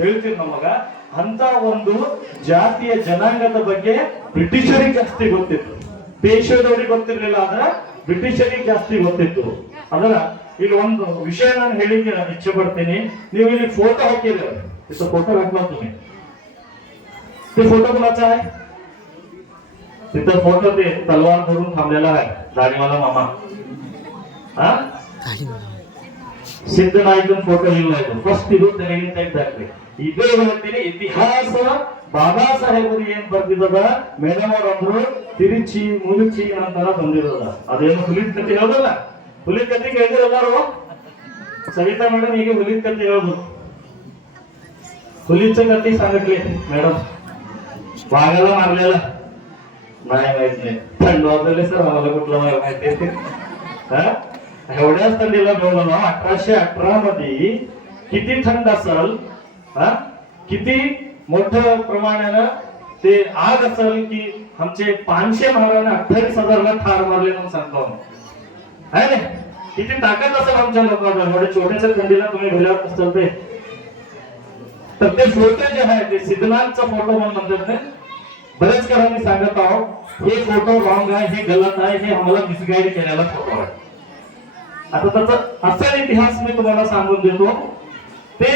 ಹೇಳ್ತೀನಿ ನಮಗ ಅಂತ ಒಂದು ಜಾತಿಯ ಜನಾಂಗದ ಬಗ್ಗೆ ಬ್ರಿಟಿಷರಿಗೆ ಜಾಸ್ತಿ ಗೊತ್ತಿತ್ತು. ದೇಶದವರಿಗೆ ಗೊತ್ತಿರ್ಲಿಲ್ಲ, ಆದ್ರೆ ಬ್ರಿಟಿಷರಿಗೆ ಜಾಸ್ತಿ ಗೊತ್ತಿತ್ತು. ಅದರ ಇಲ್ಲಿ ಒಂದು ವಿಷಯ ನಾನು ಹೇಳಿಕ್ಕೆ ನಾನು ಇಚ್ಛೆ ಪಡ್ತೀನಿ. ನೀವು ಇಲ್ಲಿ फोटो हाकिले, इस फोटो हाकला तुम्ही, ते फोटो कुणाचा आहे? तिथं फोटो ते तलवार धरून थांबलेला आहे दाढीवाला मामा. हा ಸಿದ್ದನಾಯಕನ ಫೋಟೋ ಇಲ್ಲ, ಇದು ಫಸ್ಟ್ ಇದು ತೆಲುಗಿನ ತೆಗೆದಾಕ್ರಿ. ಇದೇ ಹೇಳ್ತೀನಿ, ಇತಿಹಾಸ ಬಾಬಾ ಸಾಹೇಬರು ಏನ್ ಬರ್ದಿದ್ದದ ಮೇಡಮ್ ಅವ್ರಂದ್ರು ತಿರುಚಿ ಮುಳುಚಿ ನಂತರ ಬಂದಿರೋದ. ಅದೇನು ಹುಲಿದ ಕತೆ ಹೇಳೋದಲ್ಲ, ಹುಲಿದ ಕತೆ ಕೇಳಿದ್ರೆ ಎಲ್ಲಾರು सविता मॅडम हे हुलीत कथे ಹೇಳ್ಬೋದು. हुलीचं कथे सांगितले मॅडम. वाघाला मारलेला नाही माहित नाही, थंड वाजले सर आम्हाला कुठलं माहिती. एवढ्याच थंडीला बोललो 1818 मध्ये किती थंड असेल, किती मोठ्या प्रमाणानं ते आग असेल की आमचे 500 महाराजांना 28,000 ठार मारले म्हणून सांगतो आहे ना. किती ताकद असेल आमच्या लोकांना, एवढ्या छोट्याशा थंडीला तुम्ही ढोल्यावर असाल ते. तर ते फोटो जे आहे ते सिद्धनाथचा फोटो म्हणून म्हणतात ते. बरेच काळांनी सांगत आहोत हे फोटो रॉंग आहे, हे गलत आहे, हे आम्हाला मिसगाईड केलेला फोटो आहे. आता त्याचा असा इतिहास मी तुम्हाला सांगून देतो. ते